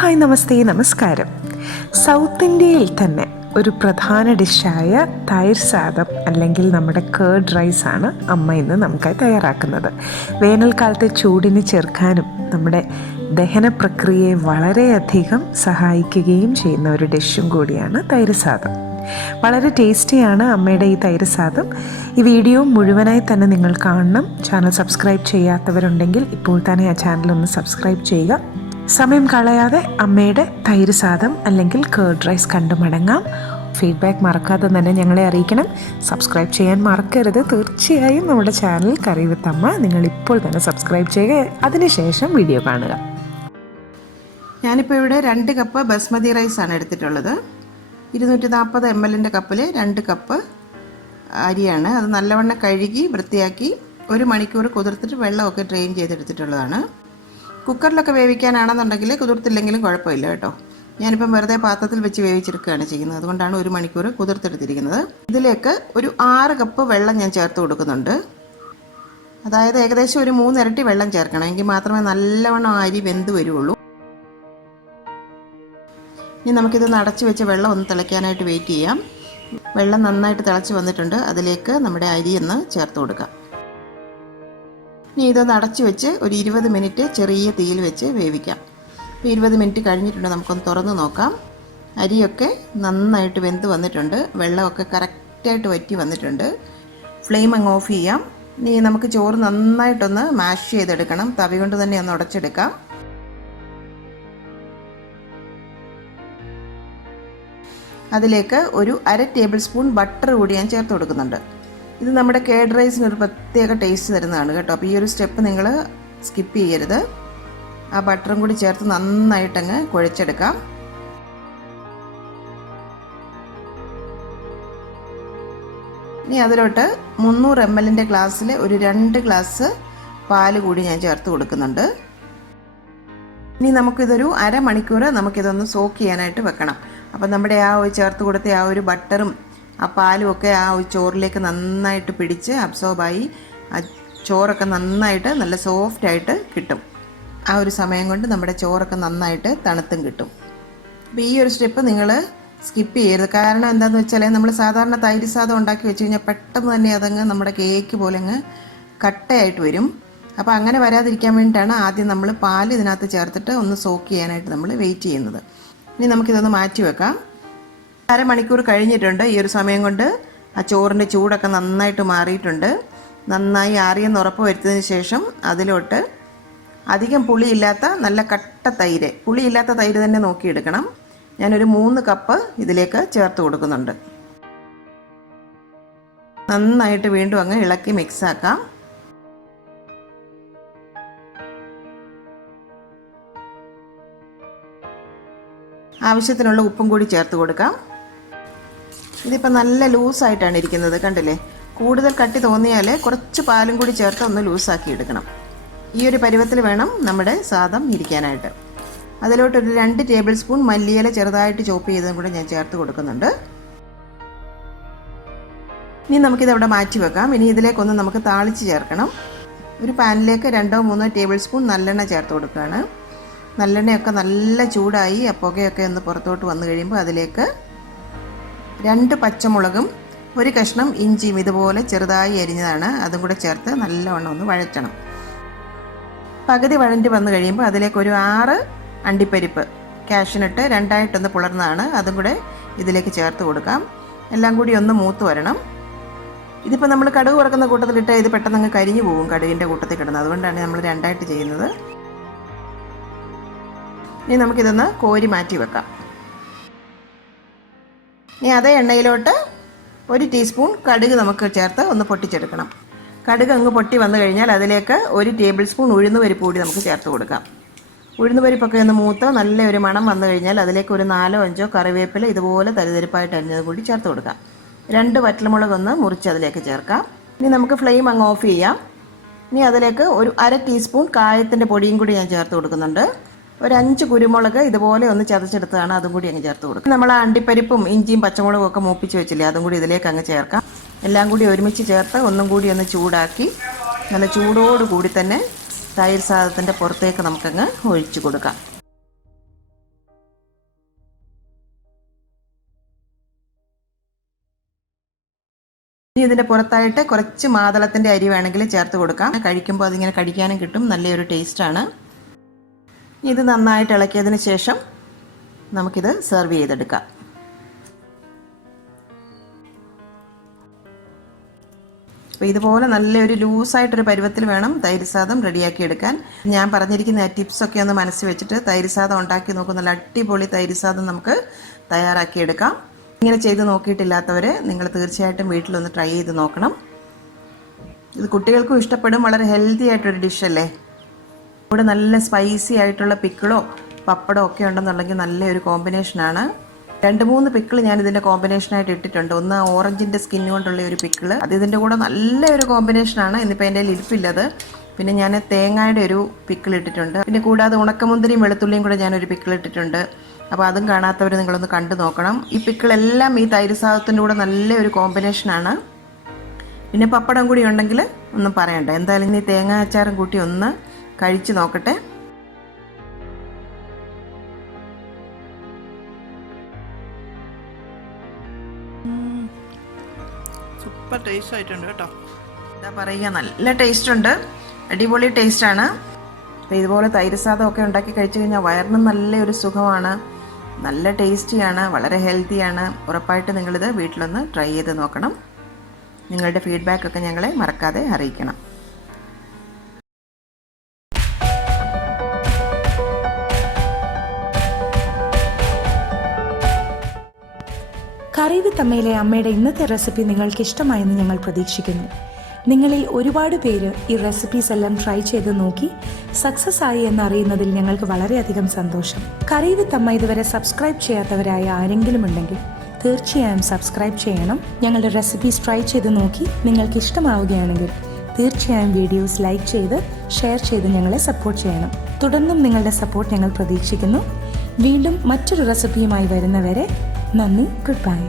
Hi നമസ്തേ നമസ്കാരം. South ഇന്ത്യയിൽ തന്നെ ഒരു പ്രധാന ഡിഷായ തൈർ സാദം അല്ലെങ്കിൽ നമ്മുടെ കേർഡ് റൈസ് ആണ് അമ്മ ഇന്ന് നമുക്കായി തയ്യാറാക്കുന്നത്. വേനൽക്കാലത്തെ ചൂടിന് ചേർക്കാനും നമ്മുടെ ദഹന പ്രക്രിയയെ വളരെയധികം സഹായിക്കുകയും ചെയ്യുന്ന ഒരു ഡിഷും കൂടിയാണ് തൈർ സാദം. വളരെ ടേസ്റ്റിയാണ് അമ്മയുടെ ഈ തൈര് സാദം. ഈ വീഡിയോ മുഴുവനായി തന്നെ നിങ്ങൾ കാണണം. ചാനൽ സബ്സ്ക്രൈബ് ചെയ്യാത്തവരുണ്ടെങ്കിൽ ഇപ്പോൾ തന്നെ ആ ചാനൽ ഒന്ന് സബ്സ്ക്രൈബ് ചെയ്യുക. സമയം കളയാതെ അമ്മയുടെ തൈര് സാദം അല്ലെങ്കിൽ കേർഡ് റൈസ് കണ്ടു മടങ്ങാം. ഫീഡ്ബാക്ക് മറക്കാതെ തന്നെ ഞങ്ങളെ അറിയിക്കണം. സബ്സ്ക്രൈബ് ചെയ്യാൻ മറക്കരുത്. തീർച്ചയായും നമ്മുടെ ചാനൽ കറി വിത്ത് അമ്മ നിങ്ങൾ ഇപ്പോൾ തന്നെ സബ്സ്ക്രൈബ് ചെയ്യുക. അതിനുശേഷം വീഡിയോ കാണുക. ഞാനിപ്പോൾ ഇവിടെ 2 കപ്പ് ബസ്മതി റൈസാണ് എടുത്തിട്ടുള്ളത്. 240 ml കപ്പിൽ 2 കപ്പ് അരിയാണ്. അത് നല്ലവണ്ണം കഴുകി വൃത്തിയാക്കി 1 മണിക്കൂർ കുതിർത്തിട്ട് വെള്ളമൊക്കെ ഡ്രെയിൻ ചെയ്തെടുത്തിട്ടുള്ളതാണ്. കുക്കറിലൊക്കെ വേവിക്കാനാണെന്നുണ്ടെങ്കിൽ കുതിർത്തില്ലെങ്കിലും കുഴപ്പമില്ല കേട്ടോ. ഞാനിപ്പം വെറുതെ പാത്രത്തിൽ വെച്ച് വേവിച്ചെടുക്കുകയാണ് ചെയ്യുന്നത്. അതുകൊണ്ടാണ് 1 മണിക്കൂർ കുതിർത്തെടുത്തിരിക്കുന്നത്. ഇതിലേക്ക് ഒരു 6 കപ്പ് വെള്ളം ഞാൻ ചേർത്ത് കൊടുക്കുന്നുണ്ട്. അതായത് ഏകദേശം ഒരു 3 ഇരട്ടി വെള്ളം ചേർക്കണം. എങ്കിൽ മാത്രമേ നല്ലവണ്ണം അരി വെന്ത് വരുള്ളൂ. ഇനി നമുക്കിത് അടച്ചു വെച്ച് വെള്ളം ഒന്ന് തിളയ്ക്കാനായിട്ട് വെയിറ്റ് ചെയ്യാം. വെള്ളം നന്നായിട്ട് തിളച്ച് വന്നിട്ടുണ്ട്. അതിലേക്ക് നമ്മുടെ അരി ഒന്ന് ചേർത്ത് കൊടുക്കാം. ഇനി ഇതൊന്ന് അടച്ചു വെച്ച് ഒരു 20 മിനിറ്റ് ചെറിയ തീയിൽ വെച്ച് വേവിക്കാം. 20 മിനിറ്റ് കഴിഞ്ഞിട്ടുണ്ട്. നമുക്കൊന്ന് തുറന്ന് നോക്കാം. അരിയൊക്കെ നന്നായിട്ട് വെന്ത് വന്നിട്ടുണ്ട്. വെള്ളമൊക്കെ കറക്റ്റായിട്ട് വറ്റി വന്നിട്ടുണ്ട്. ഫ്ലെയിം അങ്ങ് ഓഫ് ചെയ്യാം. ഇനി നമുക്ക് ചോറ് നന്നായിട്ടൊന്ന് മാഷ് ചെയ്തെടുക്കണം. തവി കൊണ്ട് തന്നെ ഒന്ന് ഉടച്ചെടുക്കാം. അതിലേക്ക് ഒരു 1/2 ടേബിൾ സ്പൂൺ ബട്ടർ കൂടി ഞാൻ ചേർത്ത് കൊടുക്കുന്നുണ്ട്. ഇത് നമ്മുടെ കേർഡ് റൈസിന് ഒരു പ്രത്യേക ടേസ്റ്റ് തരുന്നതാണ് കേട്ടോ. അപ്പോൾ ഈ ഒരു സ്റ്റെപ്പ് നിങ്ങൾ സ്കിപ്പ് ചെയ്യരുത്. ആ ബട്ടറും കൂടി ചേർത്ത് നന്നായിട്ടങ്ങ് കുഴച്ചെടുക്കാം. ഇനി അതിലോട്ട് 300 ml ഗ്ലാസ്സിൽ ഒരു 2 ഗ്ലാസ് പാല് കൂടി ഞാൻ ചേർത്ത് കൊടുക്കുന്നുണ്ട്. ഇനി നമുക്കിതൊരു അരമണിക്കൂർ നമുക്കിതൊന്ന് സോക്ക് ചെയ്യാനായിട്ട് വെക്കണം. അപ്പം നമ്മുടെ ആ ചേർത്ത് കൊടുത്ത ആ ഒരു ബട്ടറും ആ പാലും ഒക്കെ ആ ചോറിലേക്ക് നന്നായിട്ട് പിടിച്ച് അബ്സോർബായി ആ ചോറൊക്കെ നന്നായിട്ട് നല്ല സോഫ്റ്റായിട്ട് കിട്ടും. ആ ഒരു സമയം കൊണ്ട് നമ്മുടെ ചോറൊക്കെ നന്നായിട്ട് തണുത്തും കിട്ടും. അപ്പോൾ ഈ ഒരു സ്റ്റെപ്പ് നിങ്ങൾ സ്കിപ്പ് ചെയ്യരുത്. കാരണം എന്താണെന്ന് വെച്ചാൽ നമ്മൾ സാധാരണ തൈര് സാദം ഉണ്ടാക്കി വെച്ച് കഴിഞ്ഞാൽ പെട്ടെന്ന് തന്നെ അതങ്ങ് നമ്മുടെ കേക്ക് പോലെ അങ്ങ് കട്ടയായിട്ട് വരും. അപ്പോൾ അങ്ങനെ വരാതിരിക്കാൻ വേണ്ടിയിട്ടാണ് ആദ്യം നമ്മൾ പാൽ ഇതിനകത്ത് ചേർത്തിട്ട് ഒന്ന് സോക്ക് ചെയ്യാനായിട്ട് നമ്മൾ വെയിറ്റ് ചെയ്യുന്നത്. ഇനി നമുക്കിതൊന്ന് മാറ്റി വെക്കാം. അരമണിക്കൂർ കഴിഞ്ഞിട്ടുണ്ട്. ഈ ഒരു സമയം കൊണ്ട് ആ ചോറിൻ്റെ ചൂടൊക്കെ നന്നായിട്ട് മാറിയിട്ടുണ്ട്. നന്നായി ആറിയെന്ന് ഉറപ്പ് വരുത്തിയതിന് ശേഷം അതിലോട്ട് അധികം പുളിയില്ലാത്ത നല്ല കട്ട തൈര്, പുളിയില്ലാത്ത തൈര് തന്നെ നോക്കിയെടുക്കണം. ഞാനൊരു 3 കപ്പ് ഇതിലേക്ക് ചേർത്ത് കൊടുക്കുന്നുണ്ട്. നന്നായിട്ട് വീണ്ടും അങ്ങ് ഇളക്കി മിക്സാക്കാം. ആവശ്യത്തിനുള്ള ഉപ്പും കൂടി ചേർത്ത് കൊടുക്കാം. ഇതിപ്പോൾ നല്ല ലൂസായിട്ടാണ് ഇരിക്കുന്നത്, കണ്ടില്ലേ? കൂടുതൽ കട്ടി തോന്നിയാൽ കുറച്ച് പാലും കൂടി ചേർത്ത് ഒന്ന് ലൂസാക്കി എടുക്കണം. ഈ ഒരു പരുവത്തിൽ വേണം നമ്മുടെ സാദം ഇരിക്കാനായിട്ട്. അതിലോട്ടൊരു 2 ടേബിൾ സ്പൂൺ മല്ലിയില ചെറുതായിട്ട് ചോപ്പ് ചെയ്തതും കൂടെ ഞാൻ ചേർത്ത് കൊടുക്കുന്നുണ്ട്. ഇനി നമുക്കിതവിടെ മാറ്റി വെക്കാം. ഇനി ഇതിലേക്കൊന്ന് നമുക്ക് താളിച്ച് ചേർക്കണം. ഒരു പാനിലേക്ക് 2-3 ടേബിൾ സ്പൂൺ നല്ലെണ്ണ ചേർത്ത് കൊടുക്കുകയാണ്. നല്ലെണ്ണയൊക്കെ നല്ല ചൂടായി ആ പുകയൊക്കെ ഒന്ന് പുറത്തോട്ട് വന്നു കഴിയുമ്പോൾ അതിലേക്ക് 2 പച്ചമുളകും 1 കഷ്ണം ഇഞ്ചിയും ഇതുപോലെ ചെറുതായി അരിഞ്ഞതാണ്, അതും കൂടെ ചേർത്ത് നല്ലവണ്ണം ഒന്ന് വഴറ്റണം. പകുതി വഴണ്ടി വന്നു കഴിയുമ്പോൾ അതിലേക്ക് ഒരു 6 അണ്ടിപ്പരിപ്പ് കാഷ്യൂനട്ട് 2ആയിട്ടൊന്ന് പുളർന്നതാണ്, അതും കൂടെ ഇതിലേക്ക് ചേർത്ത് കൊടുക്കാം. എല്ലാം കൂടി ഒന്ന് മൂത്ത് വരണം. ഇതിപ്പോൾ നമ്മൾ കടുക് വറക്കുന്ന കൂട്ടത്തിലിട്ട് ഇത് പെട്ടെന്ന് അങ്ങ് കരിഞ്ഞു പോകും കടുകിൻ്റെ കൂട്ടത്തിൽ കിടന്ന്. അതുകൊണ്ടാണ് നമ്മൾ 2ആയിട്ട് ചെയ്യുന്നത്. ഇനി നമുക്കിതൊന്ന് കോരി മാറ്റി വെക്കാം. ഇനി അതേ എണ്ണയിലോട്ട് 1 ടീസ്പൂൺ കടുക് നമുക്ക് ചേർത്ത് ഒന്ന് പൊട്ടിച്ചെടുക്കണം. കടുക് അങ്ങ് പൊട്ടി വന്നു കഴിഞ്ഞാൽ അതിലേക്ക് 1 ടേബിൾ സ്പൂൺ ഉഴുന്ന് പരിപ്പ് കൂടി നമുക്ക് ചേർത്ത് കൊടുക്കാം. ഉഴുന്ന് പരിപ്പൊക്കെ ഒന്ന് മൂത്ത് നല്ലൊരു മണം വന്നു കഴിഞ്ഞാൽ അതിലേക്ക് ഒരു 4-5 കറിവേപ്പില ഇതുപോലെ തരിതരിപ്പായിട്ട് അരിഞ്ഞത് കൂടി ചേർത്ത് കൊടുക്കാം. 2 വറ്റൽമുളകൊന്ന് മുറിച്ച് അതിലേക്ക് ചേർക്കാം. ഇനി നമുക്ക് ഫ്ലെയിം അങ്ങ് ഓഫ് ചെയ്യാം. ഇനി അതിലേക്ക് ഒരു 1/2 ടീസ്പൂൺ കായത്തിൻ്റെ പൊടിയും കൂടി ഞാൻ ചേർത്ത് കൊടുക്കുന്നുണ്ട്. ഒരു 5 കുരുമുളക് ഇതുപോലെ ഒന്ന് ചതച്ചെടുത്തതാണ്, അതും കൂടി അങ്ങ് ചേർത്ത് കൊടുക്കും. നമ്മൾ ആ അണ്ടിപ്പരിപ്പും ഇഞ്ചിയും പച്ചമുളകും ഒക്കെ മൂപ്പിച്ച് വെച്ചില്ലേ, അതും കൂടി ഇതിലേക്ക് അങ്ങ് ചേർക്കാം. എല്ലാം കൂടി ഒരുമിച്ച് ചേർത്ത് ഒന്നും കൂടി ഒന്ന് ചൂടാക്കി നല്ല ചൂടോടുകൂടി തന്നെ തൈര് സാദത്തിൻ്റെ പുറത്തേക്ക് നമുക്കങ്ങ് ഒഴിച്ചു കൊടുക്കാം. ഇനി ഇതിൻ്റെ പുറത്തായിട്ട് കുറച്ച് മാതളത്തിൻ്റെ അരി വേണമെങ്കിൽ ചേർത്ത് കൊടുക്കാം. കഴിക്കുമ്പോൾ അതിങ്ങനെ കടിക്കാനും കിട്ടും, നല്ലൊരു ടേസ്റ്റാണ്. ഇത് നന്നായിട്ട് ഇളക്കിയതിന് ശേഷം നമുക്കിത് സെർവ് ചെയ്തെടുക്കാം. അപ്പോൾ ഇതുപോലെ നല്ലൊരു ലൂസായിട്ടൊരു പരുവത്തിൽ വേണം തൈര് സാദം റെഡിയാക്കി എടുക്കാൻ. ഞാൻ പറഞ്ഞിരിക്കുന്ന ടിപ്സൊക്കെ ഒന്ന് മനസ്സിൽ വെച്ചിട്ട് തൈര് സാദം ഉണ്ടാക്കി നോക്കും. നല്ല അടിപൊളി തൈര് സാദം നമുക്ക് തയ്യാറാക്കിയെടുക്കാം. ഇങ്ങനെ ചെയ്ത് നോക്കിയിട്ടില്ലാത്തവർ നിങ്ങൾ തീർച്ചയായിട്ടും വീട്ടിലൊന്ന് ട്രൈ ചെയ്ത് നോക്കണം. ഇത് കുട്ടികൾക്കും ഇഷ്ടപ്പെടും. വളരെ ഹെൽത്തി ആയിട്ടൊരു ഡിഷല്ലേ. ഇവിടെ നല്ല സ്പൈസി ആയിട്ടുള്ള പിക്കിളോ പപ്പടോ ഒക്കെ ഉണ്ടെന്നുണ്ടെങ്കിൽ നല്ലൊരു കോമ്പിനേഷനാണ്. 2-3 പിക്കിൾ ഞാൻ ഇതിൻ്റെ കോമ്പിനേഷനായിട്ട് ഇട്ടിട്ടുണ്ട്. ഒന്ന് ഓറഞ്ചിൻ്റെ സ്കിൻ കൊണ്ടുള്ള ഒരു പിക്കിൾ, അത് ഇതിൻ്റെ കൂടെ നല്ലൊരു കോമ്പിനേഷനാണ്. ഇന്നിപ്പോൾ എൻ്റെ ഇരിപ്പില്ലത്. പിന്നെ ഞാൻ തേങ്ങയുടെ ഒരു പിക്കിൾ ഇട്ടിട്ടുണ്ട്. പിന്നെ കൂടാതെ ഉണക്കമുന്തിരിയും വെളുത്തുള്ളിയും കൂടെ ഞാനൊരു പിക്കിൾ ഇട്ടിട്ടുണ്ട്. അപ്പോൾ അതും കാണാത്തവർ നിങ്ങളൊന്ന് കണ്ടു നോക്കണം. ഈ പിക്കിളെല്ലാം ഈ തൈര് സാദത്തിൻ്റെ കൂടെ നല്ലൊരു കോമ്പിനേഷനാണ്. പിന്നെ പപ്പടം കൂടി ഉണ്ടെങ്കിൽ ഒന്നും പറയണ്ട. എന്തായാലും ഈ തേങ്ങ അച്ചാറും കൂട്ടി ഒന്ന് കഴിച്ച് നോക്കട്ടെ. സൂപ്പർ ടേസ്റ്റ് ആയിട്ടുണ്ട് കേട്ടോ. എന്താ പറയുക, നല്ല ടേസ്റ്റ് ഉണ്ട്, അടിപൊളി ടേസ്റ്റാണ്. അപ്പോൾ ഇതുപോലെ തൈര് സാദമൊക്കെ ഉണ്ടാക്കി കഴിച്ചു കഴിഞ്ഞാൽ വയറിനും നല്ലൊരു സുഖമാണ്, നല്ല ടേസ്റ്റിയാണ്, വളരെ ഹെൽത്തിയാണ്. ഉറപ്പായിട്ട് നിങ്ങളിത് വീട്ടിലൊന്ന് ട്രൈ ചെയ്ത് നോക്കണം. നിങ്ങളുടെ ഫീഡ്ബാക്കൊക്കെ ഞങ്ങളെ മറക്കാതെ അറിയിക്കണം. കറി വിത്ത് അമ്മയിലെ അമ്മയുടെ ഇന്നത്തെ റെസിപ്പി നിങ്ങൾക്ക് ഇഷ്ടമായെന്ന് ഞങ്ങൾ പ്രതീക്ഷിക്കുന്നു. നിങ്ങളിൽ ഒരുപാട് പേര് ഈ റെസിപ്പീസ് എല്ലാം ട്രൈ ചെയ്ത് നോക്കി സക്സസ് ആയി എന്നറിയുന്നതിൽ ഞങ്ങൾക്ക് വളരെയധികം സന്തോഷം. കറി വിത്ത് അമ്മ ഇതുവരെ സബ്സ്ക്രൈബ് ചെയ്യാത്തവരായ ആരെങ്കിലും ഉണ്ടെങ്കിൽ തീർച്ചയായും സബ്സ്ക്രൈബ് ചെയ്യണം. ഞങ്ങളുടെ റെസിപ്പീസ് ട്രൈ ചെയ്ത് നോക്കി നിങ്ങൾക്ക് ഇഷ്ടമാവുകയാണെങ്കിൽ തീർച്ചയായും വീഡിയോസ് ലൈക്ക് ചെയ്ത് ഷെയർ ചെയ്ത് ഞങ്ങളെ സപ്പോർട്ട് ചെയ്യണം. തുടർന്നും നിങ്ങളുടെ സപ്പോർട്ട് ഞങ്ങൾ പ്രതീക്ഷിക്കുന്നു. വീണ്ടും മറ്റൊരു റെസിപ്പിയുമായി വരുന്നവരെ നന്ദി. Good bye.